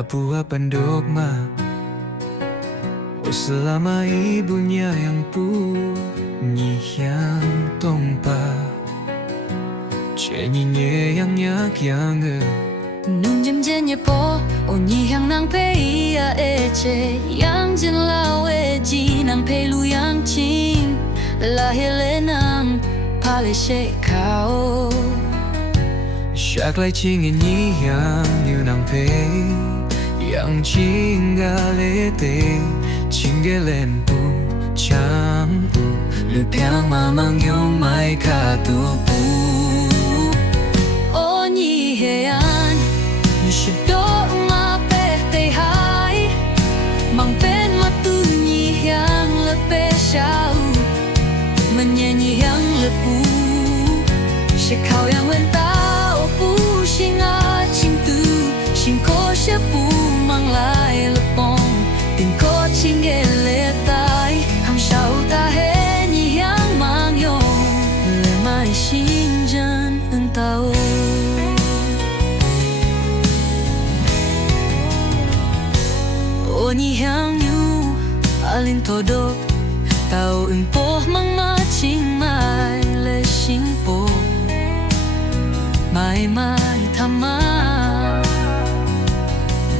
Apa-apa dogma selama ibunya yang bunyi yang tumpah Cenyinya yang nyak-yang Nung jem jenye po Onyi yang nang pe iya eche Yang jen lao e ji nang pe lu yang ching Lahir le nang pale she kao Shak lai ching nyi yang như nang pe Yang chinga le te Chinga len pu chang pu Lu piang ma mang yong mai ka tu pu Onyi hean Như she do nga pe te hai Mang pen ma tu nyi yang le pe shao Menye nyi yang le pu She kao yang wen tao pu She nga ching tu Xin ko she pu mang lại le pong Tình ko ching ge le tai Ham shao ta he nyi yang mang yong Le mai xin chân ưng tao Nyi yang nyu alin todok tao ưng po mang ma ching mai le xin po mai mai tham ma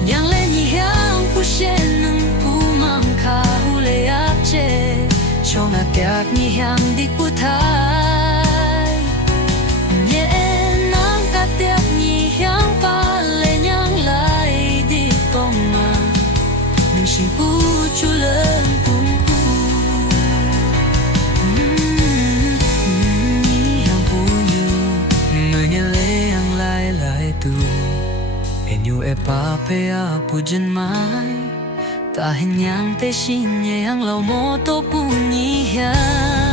yang le nyi yang pu shen nung pu mang ka hu le ap che chong a tiak nyi yang dik pu thai nye nang ka tiak nyi yang pa le nyang lai dik pong ma Nung xin pu chu lên pum pu Nhi yang pu nyu Người nghe lê ang lai lai tu E nyu e pa pe a pu jen mai Ta hình yang te xin nhẹ ang lau mo to pu nhi yang